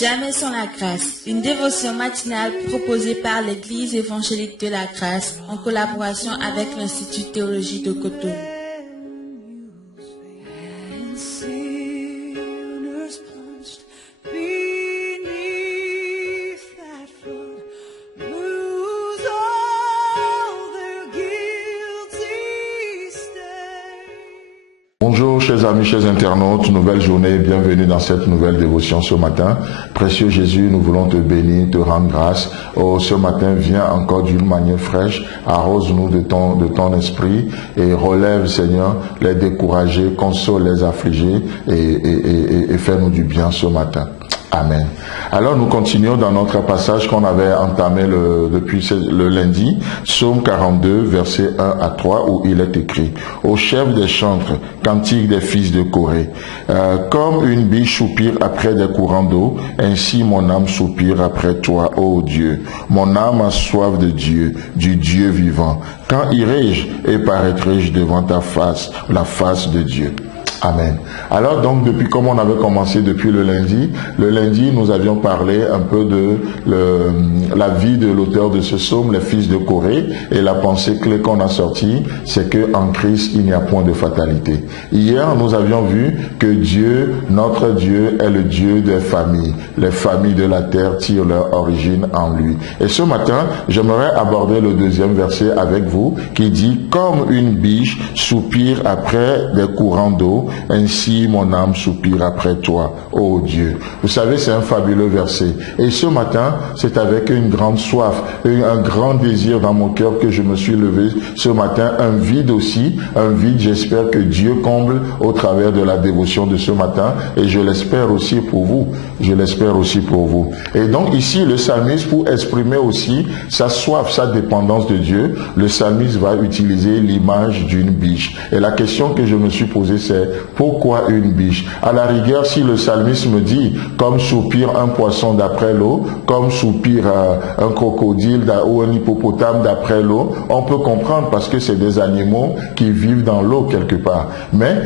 Jamais sans la grâce, une dévotion matinale proposée par l'Église évangélique de la grâce en collaboration avec l'Institut de théologie de Cotonou. Bonjour chers amis, chers internautes, nouvelle journée, bienvenue dans cette nouvelle dévotion ce matin. Précieux Jésus, nous voulons te bénir, te rendre grâce. Oh, ce matin, viens encore d'une manière fraîche, arrose-nous de ton esprit et relève Seigneur les découragés, console les affligés et fais-nous du bien ce matin. Amen. Alors nous continuons dans notre passage qu'on avait entamé depuis le lundi, Psaume 42, versets 1 à 3, où il est écrit: Au chef des chantres, cantique des fils de Corée. Comme une biche soupire après des courants d'eau, ainsi mon âme soupire après toi, ô Dieu. Mon âme a soif de Dieu, du Dieu vivant. Quand irai-je et paraîtrai-je devant ta face, la face de Dieu? Amen. Alors donc, comme on avait commencé depuis le lundi nous avions parlé un peu de la vie de l'auteur de ce psaume, les fils de Corée, et la pensée clé qu'on a sortie, c'est que en Christ il n'y a point de fatalité. Hier nous avions vu que Dieu, notre Dieu, est le Dieu des familles. Les familles de la terre tirent leur origine en lui. Et ce matin, j'aimerais aborder le deuxième verset avec vous, qui dit: comme une biche soupire après des courants d'eau, ainsi mon âme soupire après toi, ô Dieu. Vous savez, c'est un fabuleux verset. Et ce matin, c'est avec une grande soif, un grand désir dans mon cœur que je me suis levé ce matin. Un vide aussi, j'espère que Dieu comble au travers de la dévotion de ce matin. Et je l'espère aussi pour vous. Et donc ici, le psalmiste, pour exprimer aussi sa soif, sa dépendance de Dieu, le psalmiste va utiliser l'image d'une biche. Et la question que je me suis posée, c'est: pourquoi une biche? À la rigueur, si le psalmiste me dit comme soupire un poisson d'après l'eau, comme soupire un crocodile ou un hippopotame d'après l'eau, on peut comprendre parce que c'est des animaux qui vivent dans l'eau quelque part. Mais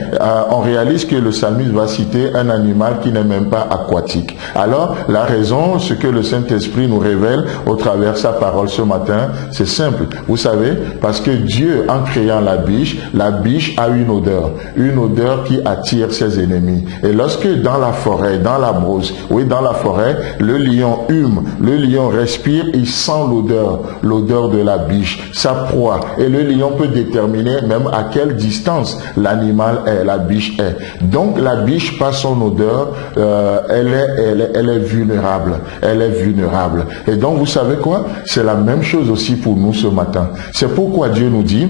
on réalise que le psalmiste va citer un animal qui n'est même pas aquatique. Alors la raison, ce que le Saint-Esprit nous révèle au travers sa parole ce matin, c'est simple. Vous savez, parce que Dieu, en créant la biche a une odeur qui attire ses ennemis. Et lorsque dans la forêt, dans la brousse, le lion hume, le lion respire, il sent l'odeur de la biche, sa proie. Et le lion peut déterminer même à quelle distance la biche est. Donc la biche, par son odeur, elle est vulnérable. Et donc vous savez quoi? C'est la même chose aussi pour nous ce matin. C'est pourquoi Dieu nous dit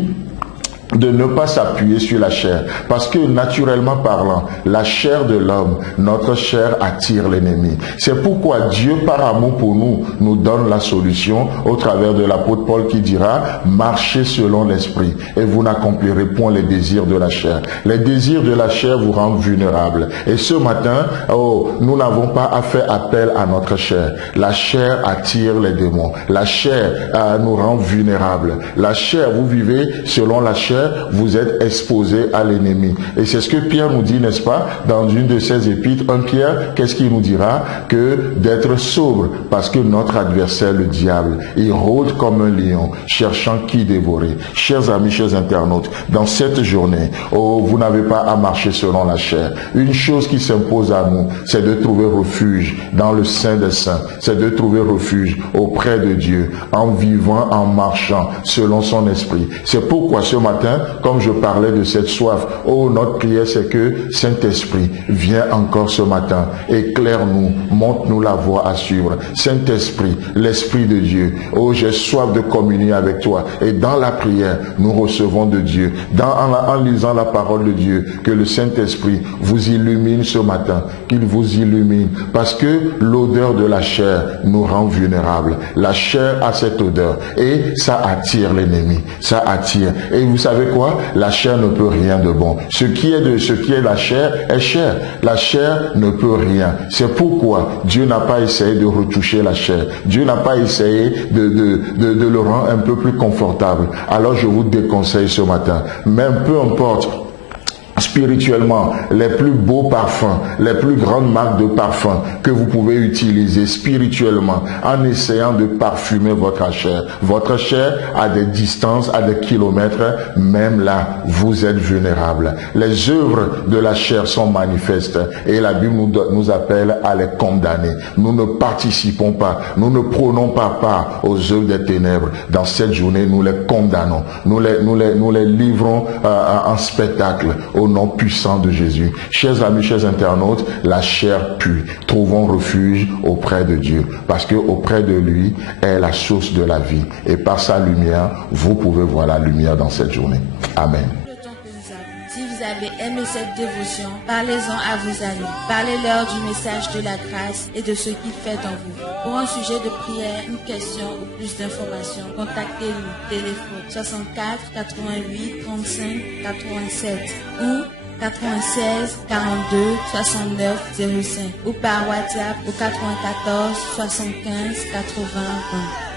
de ne pas s'appuyer sur la chair. Parce que naturellement parlant, la chair de l'homme, notre chair attire l'ennemi. C'est pourquoi Dieu, par amour pour nous, nous donne la solution au travers de l'apôtre Paul qui dira: marchez selon l'esprit et vous n'accomplirez point les désirs de la chair. Les désirs de la chair vous rendent vulnérables. Et ce matin, nous n'avons pas à faire appel à notre chair. La chair attire les démons. La chair nous rend vulnérables. La chair, vous vivez selon la chair, vous êtes exposé à l'ennemi. Et c'est ce que Pierre nous dit, n'est-ce pas, dans une de ses épîtres. Pierre, qu'est-ce qu'il nous dira? Que d'être sobre, parce que notre adversaire, le diable, il rôde comme un lion, cherchant qui dévorer. Chers amis, chers internautes, dans cette journée, vous n'avez pas à marcher selon la chair. Une chose qui s'impose à nous, c'est de trouver refuge dans le Saint des Saints. C'est de trouver refuge auprès de Dieu, en vivant, en marchant selon son esprit. C'est pourquoi ce matin, comme je parlais de cette soif, notre prière, c'est que Saint-Esprit, viens encore ce matin, éclaire-nous, montre-nous la voie à suivre. Saint-Esprit, l'Esprit de Dieu, j'ai soif de communier avec toi. Et dans la prière, nous recevons de Dieu, en lisant la parole de Dieu, que le Saint-Esprit vous illumine ce matin, qu'il vous illumine, parce que l'odeur de la chair nous rend vulnérables. La chair a cette odeur, et ça attire l'ennemi, ça attire. Et vous savez quoi? La chair ne peut rien de bon. Ce qui est la chair est chair. La chair ne peut rien. C'est pourquoi Dieu n'a pas essayé de retoucher la chair. Dieu n'a pas essayé de le rendre un peu plus confortable. Alors je vous déconseille ce matin, même peu importe spirituellement les plus beaux parfums, les plus grandes marques de parfums que vous pouvez utiliser spirituellement en essayant de parfumer votre chair. Votre chair a des distances, à des kilomètres, même là, vous êtes vulnérable. Les œuvres de la chair sont manifestes et la Bible nous appelle à les condamner. Nous ne participons pas, nous ne prenons pas part aux œuvres des ténèbres. Dans cette journée, nous les condamnons, nous les livrons en spectacle au nom puissant de Jésus. Chers amis, chers internautes, la chair pue. Trouvons refuge auprès de Dieu, parce que auprès de lui est la source de la vie. Et par sa lumière, vous pouvez voir la lumière dans cette journée. Amen. Si vous avez aimé cette dévotion, parlez-en à vos amis. Parlez-leur du message de la grâce et de ce qu'il fait en vous. Pour un sujet de prière, une question ou plus d'informations, contactez-nous. Téléphone 64 88 35 87 ou 96 42 69 05 ou par WhatsApp au 94 75 80 20.